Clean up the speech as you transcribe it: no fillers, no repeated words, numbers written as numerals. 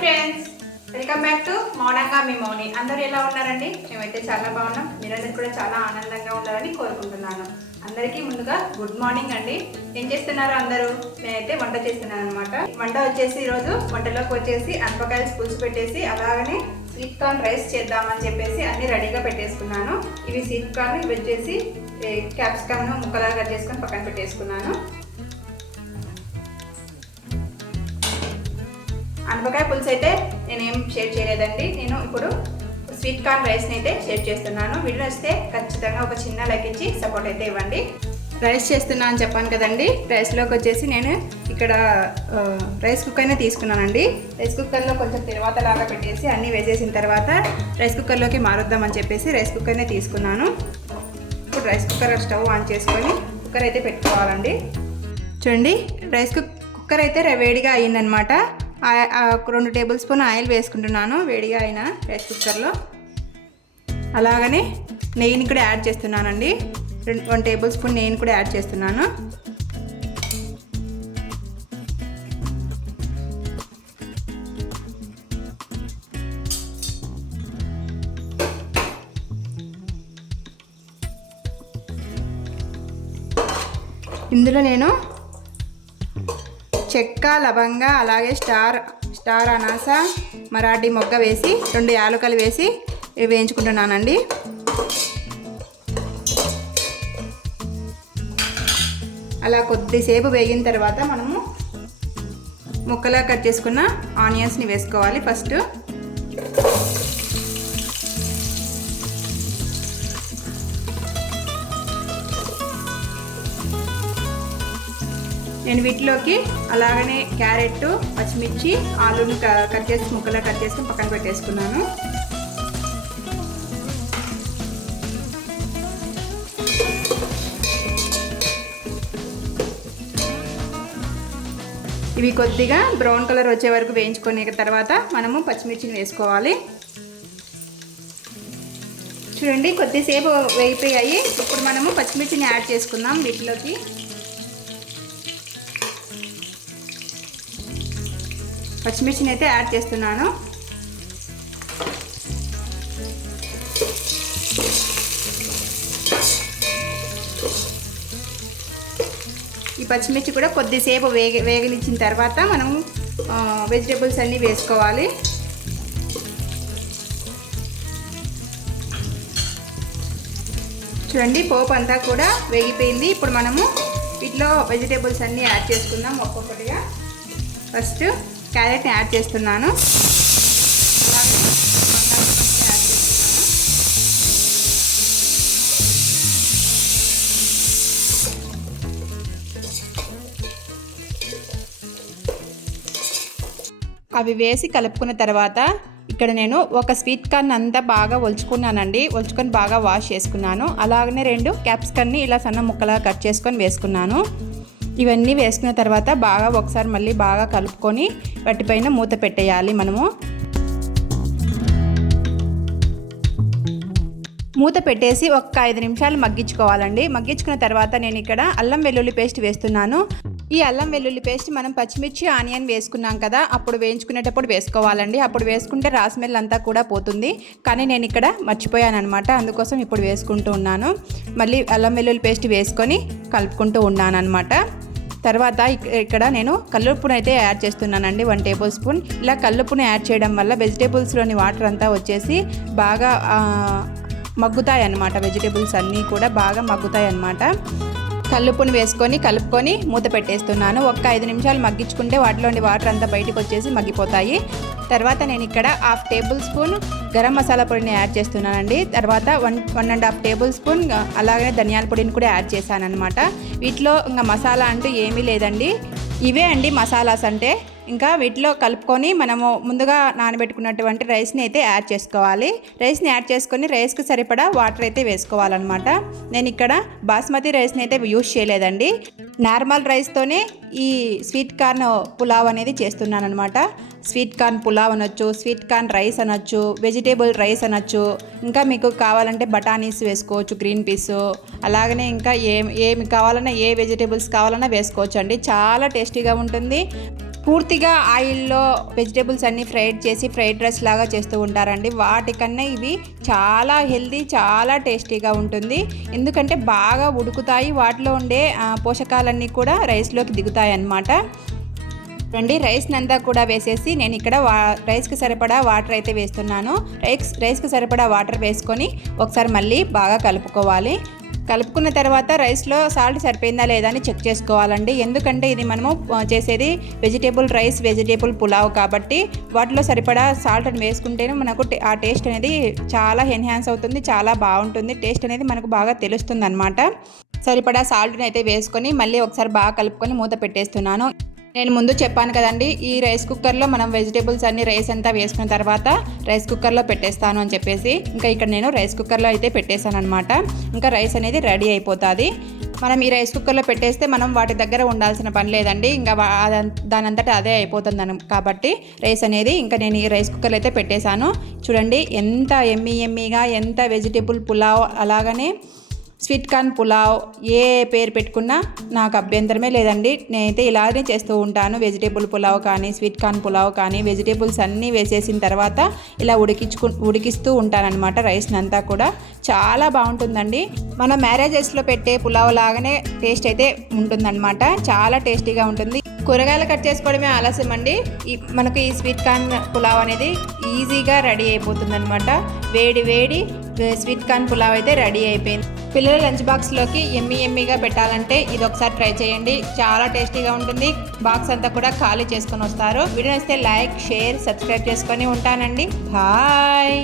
Friends, welcome back to మౌనంగా మీ మౌని. అందరూ ఎలా ఉన్నారండి? మేమైతే చాలా బాగున్నాం. మీరందరూ కూడా చాలా ఆనందంగా ఉండాలని కోరుకుంటున్నాను. అందరికీ ముందుగా గుడ్ మార్నింగ్ అండి. ఏం చేస్తున్నారు అందరూ? నేనైతే వంట చేస్తున్నాను అనమాట. వంట వచ్చేసి ఈరోజు వంటలోకి వచ్చేసి అనపకాయలు పులుసు పెట్టేసి అలాగనే స్వీట్ కార్న్ రైస్ చేద్దామని చెప్పేసి అన్ని రెడీగా పెట్టేసుకున్నాను. ఇవి స్వీట్ కార్న్, ఇవి వచ్చేసి క్యాప్సికమ్ ముక్కలాగా కట్ చేసుకొని పక్కన పెట్టేసుకున్నాను. అనపకాయ పులుసు అయితే నేనేం షేర్ చేయలేదండి. నేను ఇప్పుడు స్వీట్ కార్న్ రైస్ని అయితే షేర్ చేస్తున్నాను. వీడియో వస్తే ఖచ్చితంగా ఒక చిన్న లైక్ ఇచ్చి సపోర్ట్ అయితే ఇవ్వండి. రైస్ చేస్తున్నాను అని చెప్పాను కదండి. రైస్లోకి వచ్చేసి నేను ఇక్కడ రైస్ కుక్కర్నే తీసుకున్నానండి. రైస్ కుక్కర్లో కొంచెం తర్వాత లాగా పెట్టేసి అన్నీ వేసేసిన తర్వాత రైస్ కుక్కర్లోకి మారుద్దామని చెప్పేసి రైస్ కుక్కర్నే తీసుకున్నాను. ఇప్పుడు రైస్ కుక్కర్ స్టవ్ ఆన్ చేసుకొని కుక్కర్ అయితే పెట్టుకోవాలండి. చూడండి, రైస్ కుక్కర్ అయితే వేడిగా అయ్యిందనమాట. 2 టేబుల్ స్పూన్ ఆయిల్ వేసుకుంటున్నాను వేడిగా అయిన రైస్ కుక్కర్లో. అలాగనే నెయ్యిని కూడా యాడ్ చేస్తున్నానండి. 1 టేబుల్ స్పూన్ నెయ్యిని కూడా యాడ్ చేస్తున్నాను. ఇందులో నేను చెక్క, లవంగ, అలాగే స్టార్ అనాస, మరాఠీ మొగ్గ వేసి 2 యాలకులు వేసి వేయించుకుంటున్నానండి. అలా కొద్దిసేపు వేగిన తర్వాత మనము ముక్కలా కట్ చేసుకున్న ఆనియన్స్ని వేసుకోవాలి. ఫస్ట్ నేను వీటిలోకి అలాగనే క్యారెట్, పచ్చిమిర్చి, ఆలూని కట్ చేసి ముక్కలా కట్ చేసుకుని పక్కన పెట్టేసుకున్నాను. ఇవి కొద్దిగా బ్రౌన్ కలర్ వచ్చే వరకు వేయించుకునే తర్వాత మనము పచ్చిమిర్చిని వేసుకోవాలి. చూడండి, కొద్దిసేపు వేగిపోయాయి. ఇప్పుడు మనము పచ్చిమిర్చిని యాడ్ చేసుకుందాం వీటిలోకి. పచ్చిమిర్చిని అయితే యాడ్ చేస్తున్నాను. ఈ పచ్చిమిర్చి కూడా కొద్దిసేపు వేగనిచ్చిన తర్వాత మనం వెజిటేబుల్స్ అన్నీ వేసుకోవాలి. చూడండి, పోపు అంతా కూడా వేగిపోయింది. ఇప్పుడు మనము వీటిలో వెజిటేబుల్స్ అన్నీ యాడ్ చేసుకుందాం ఒక్కొక్కటిగా. ఫస్ట్ క్యారెట్ని యాడ్ చేస్తున్నాను. అలాగే బంగాళదుంపని యాడ్ చేస్తున్నాను. అవి వేసి కలుపుకున్న తర్వాత ఇక్కడ నేను ఒక స్వీట్ కార్న్ అంతా బాగా ఒలుచుకున్నానండి. ఒలుచుకొని బాగా వాష్ చేసుకున్నాను. అలాగనే 2 క్యాప్సికమ్ని ఇలా సన్న ముక్కలా కట్ చేసుకొని వేసుకున్నాను. ఇవన్నీ వేసుకున్న తర్వాత బాగా ఒకసారి మళ్ళీ బాగా కలుపుకొని వాటిపైన మూత పెట్టేయాలి. మనము మూత పెట్టేసి ఒక 5 నిమిషాలు మగ్గించుకోవాలండి. మగ్గించుకున్న తర్వాత నేను ఇక్కడ అల్లం వెల్లుల్లి పేస్ట్ వేస్తున్నాను. ఈ అల్లం వెల్లుల్లి పేస్ట్ మనం పచ్చిమిర్చి, ఆనియన్ వేసుకున్నాం కదా, అప్పుడు వేయించుకునేటప్పుడు వేసుకోవాలండి. అప్పుడు వేసుకుంటే రా స్మెల్ అంతా కూడా పోతుంది. కానీ నేను ఇక్కడ మర్చిపోయాను అనమాట. అందుకోసం ఇప్పుడు వేసుకుంటూ ఉన్నాను. మళ్ళీ అల్లం వెల్లుల్లి పేస్ట్ వేసుకొని కలుపుకుంటూ ఉన్నాను అనమాట. తర్వాత ఇక్కడ నేను కల్లుప్పును అయితే యాడ్ చేస్తున్నానండి. 1 టేబుల్ స్పూన్. ఇలా కల్లుప్పును యాడ్ చేయడం వల్ల వెజిటేబుల్స్లోని వాటర్ అంతా వచ్చేసి బాగా మగ్గుతాయి అన్నమాట. వెజిటేబుల్స్ అన్నీ కూడా బాగా మగ్గుతాయి అన్నమాట. కల్లుప్పును వేసుకొని కలుపుకొని మూత పెట్టేస్తున్నాను. ఒక 5 నిమిషాలు మగ్గించుకుంటే వాటిలోని వాటర్ అంతా బయటకు వచ్చేసి మగ్గిపోతాయి. తర్వాత నేను ఇక్కడ 1/2 టేబుల్ స్పూన్ గరం మసాలా పొడిని యాడ్ చేస్తున్నానండి. తర్వాత 1.5 టేబుల్ స్పూన్ అలాగే ధనియాల పొడిని కూడా యాడ్ చేశాను అనమాట. వీటిలో ఇంకా మసాలా అంటూ ఏమీ లేదండి. ఇవే అండి మసాలాస్ అంటే. ఇంకా వీటిలో కలుపుకొని మనము ముందుగా నానబెట్టుకున్నటువంటి రైస్ని అయితే యాడ్ చేసుకోవాలి. రైస్ని యాడ్ చేసుకొని రైస్కి సరిపడా వాటర్ అయితే వేసుకోవాలన్నమాట. నేను ఇక్కడ బాస్మతి రైస్ని అయితే యూజ్ చేయలేదండి. నార్మల్ రైస్తోనే ఈ స్వీట్ కార్న్ పులావ్ అనేది చేస్తున్నాను అనమాట. స్వీట్ కార్న్ పులావ్ అనొచ్చు, స్వీట్ కార్న్ రైస్ అనొచ్చు, వెజిటేబుల్ రైస్ అనొచ్చు. ఇంకా మీకు కావాలంటే బఠానీస్ వేసుకోవచ్చు, గ్రీన్ పీస్, అలాగనే ఇంకా ఏమి కావాలన్నా ఏ వెజిటేబుల్స్ కావాలన్నా వేసుకోవచ్చు అండి. చాలా టేస్టీగా ఉంటుంది. పూర్తిగా ఆయిల్లో వెజిటేబుల్స్ అన్నీ ఫ్రైడ్ చేసి ఫ్రైడ్ రైస్ లాగా చేస్తూ ఉంటారండి. వాటికన్నా ఇవి చాలా హెల్తీ, చాలా టేస్టీగా ఉంటుంది. ఎందుకంటే బాగా ఉడుకుతాయి, వాటిలో ఉండే పోషకాలన్నీ కూడా రైస్లోకి దిగుతాయి అన్నమాట. రండి, రైస్ని అంతా కూడా వేసేసి నేను ఇక్కడ రైస్కి సరిపడా వాటర్ అయితే వేస్తున్నాను. రైస్కి సరిపడా వాటర్ వేసుకొని ఒకసారి మళ్ళీ బాగా కలుపుకోవాలి. కలుపుకున్న తర్వాత రైస్లో సాల్ట్ సరిపోయిందా లేదా అని చెక్ చేసుకోవాలండి. ఎందుకంటే ఇది మనము చేసేది వెజిటేబుల్ రైస్, వెజిటేబుల్ పులావ్ కాబట్టి వాటిలో సరిపడా సాల్ట్ని వేసుకుంటేనే మనకు ఆ టేస్ట్ అనేది చాలా ఎన్హాన్స్ అవుతుంది, చాలా బాగుంటుంది. టేస్ట్ అనేది మనకు బాగా తెలుస్తుంది అన్నమాట. సరిపడా సాల్ట్ని అయితే వేసుకొని మళ్ళీ ఒకసారి బాగా కలుపుకొని మూత పెట్టేస్తున్నాను. నేను ముందు చెప్పాను కదండి, ఈ రైస్ కుక్కర్లో మనం వెజిటేబుల్స్ అన్ని రైస్ అంతా వేసుకున్న తర్వాత రైస్ కుక్కర్లో పెట్టేస్తాను అని చెప్పేసి ఇంకా ఇక్కడ నేను రైస్ కుక్కర్లో అయితే పెట్టేశాను అనమాట. ఇంకా రైస్ అనేది రెడీ అయిపోతుంది. మనం ఈ రైస్ కుక్కర్లో పెట్టేస్తే మనం వాటి దగ్గర ఉండాల్సిన పని లేదండి, ఇంకా దానంతటా అదే అయిపోతుంది కాబట్టి రైస్ అనేది ఇంకా నేను ఈ రైస్ కుక్కర్లో అయితే పెట్టేశాను. చూడండి ఎంత ఎమ్మీగా, ఎంత వెజిటేబుల్ పులావ్, అలాగనే స్వీట్ కార్న్ పులావ్, ఏ పేరు పెట్టుకున్నా నాకు అభ్యంతరమే లేదండి. నేనైతే ఇలానే చేస్తూ ఉంటాను. వెజిటేబుల్ పులావ్ కానీ, స్వీట్ కార్న్ పులావ్ కానీ, వెజిటేబుల్స్ అన్నీ వేసేసిన తర్వాత ఇలా ఉడికిస్తూ ఉంటానన్నమాట. రైస్ని అంతా కూడా చాలా బాగుంటుందండి. మన మ్యారేజెస్లో పెట్టే పులావ్ లాగానే టేస్ట్ అయితే ఉంటుందన్నమాట. చాలా టేస్టీగా ఉంటుంది. కూరగాయలు కట్ చేసుకోవడమే ఆలస్యం అండి. మనకు ఈ స్వీట్ కార్న్ పులావ్ అనేది ఈజీగా రెడీ అయిపోతుంది అనమాట. వేడి స్వీట్ కార్న్ పులావ్ అయితే రెడీ అయిపోయింది. పిల్లల లంచ్ బాక్స్లోకి ఎమ్మీగా పెట్టాలంటే ఇది ఒకసారి ట్రై చేయండి. చాలా టేస్టీగా ఉంటుంది. బాక్స్ అంతా కూడా ఖాళీ చేసుకొని వస్తారు. వీడియో నచ్చితే లైక్, షేర్, సబ్స్క్రైబ్ చేసుకొని ఉంటానండి. బాయ్.